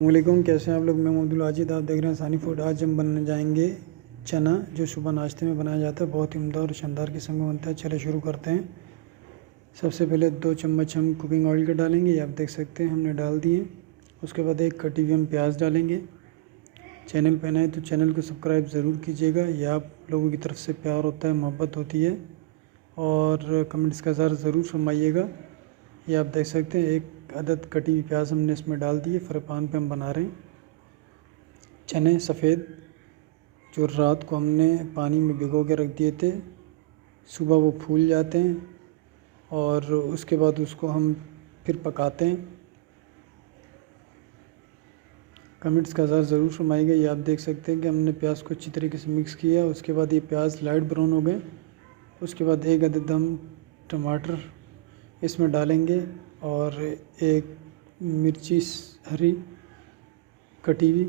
वालेकुम, कैसे हैं आप लोग। मैं अब्दुल वाजिद, आप देख रहे हैं सानी फूड। आज हम बनने जाएंगे चना, जो सुबह नाश्ते में बनाया जाता है। बहुत ही उम्दा और शानदार किस्म का बनता है। चले शुरू करते हैं। सबसे पहले 2 चम्मच हम कुकिंग ऑयल के डालेंगे, ये आप देख सकते हैं हमने डाल दिए। उसके बाद एक कटी हुई हम प्याज डालेंगे। चैनल पर नए तो चैनल को सब्सक्राइब ज़रूर कीजिएगा, ये आप लोगों की तरफ से प्यार होता है, मोहब्बत होती है। और कमेंट्स का इज़हार ज़रूर फरमाइएगा। ये आप देख सकते हैं एक अदद कटी हुई प्याज हमने इसमें डाल दी है। फ्राई पैन पे हम बना रहे हैं चने सफ़ेद, जो रात को हमने पानी में भिगो के रख दिए थे। सुबह वो फूल जाते हैं और उसके बाद उसको हम फिर पकाते हैं। कमेंट्स का इज़हार ज़रूर फरमाइएगा। ये आप देख सकते हैं कि हमने प्याज को अच्छी तरीके से मिक्स किया। उसके बाद ये प्याज लाइट ब्राउन हो गए। उसके बाद एक अदद हम टमाटर इसमें डालेंगे और एक मिर्ची हरी कटी हुई।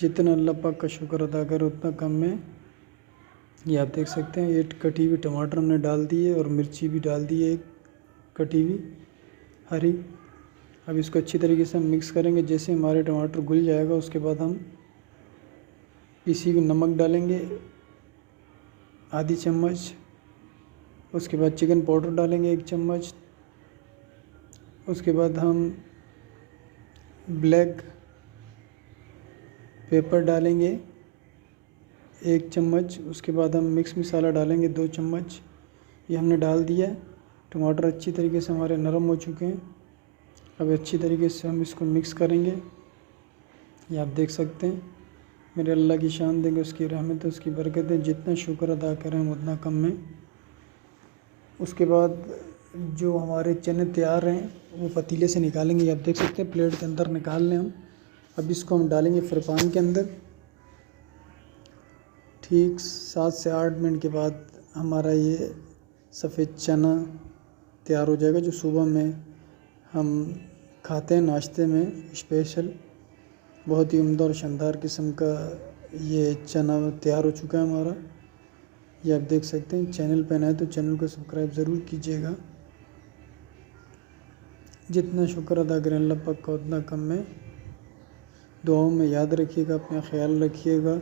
जितना अल्लाह पाक का शुक्र अदा करे उतना कम में। ये आप देख सकते हैं, ये कटी हुई टमाटर हमने डाल दिए और मिर्ची भी डाल दी है एक कटी हुई हरी। अब इसको अच्छी तरीके से हम मिक्स करेंगे। जैसे हमारे टमाटर घुल जाएगा उसके बाद हम इसी को नमक डालेंगे आधी चम्मच। उसके बाद चिकन पाउडर डालेंगे 1 चम्मच। उसके बाद हम ब्लैक पेपर डालेंगे 1 चम्मच। उसके बाद हम मिक्स मसाला डालेंगे 2 चम्मच। ये हमने डाल दिया है। टमाटर अच्छी तरीके से हमारे नरम हो चुके हैं। अब अच्छी तरीके से हम इसको मिक्स करेंगे। ये आप देख सकते हैं, मेरे अल्लाह की शान देंगे, उसकी रहमत है, उसकी बरकत है। जितना शुक्र अदा करें हम उतना कम में। उसके बाद जो हमारे चने तैयार हैं वो पतीले से निकालेंगे। ये आप देख सकते हैं, प्लेट के अंदर निकाल लें हम। अब इसको हम डालेंगे फ्राई पैन के अंदर। ठीक 7 से 8 मिनट के बाद हमारा ये सफ़ेद चना तैयार हो जाएगा, जो सुबह में हम खाते हैं नाश्ते में स्पेशल। बहुत ही उम्दा और शानदार किस्म का ये चना तैयार हो चुका है हमारा। ये आप देख सकते हैं। चैनल पर नए तो चैनल को सब्सक्राइब ज़रूर कीजिएगा। जितना शुक्र अदा करें अल्लाह पाक का उतना कम में। दुआओं में याद रखिएगा, अपना ख्याल रखिएगा।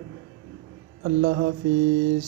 अल्लाह हाफिज़।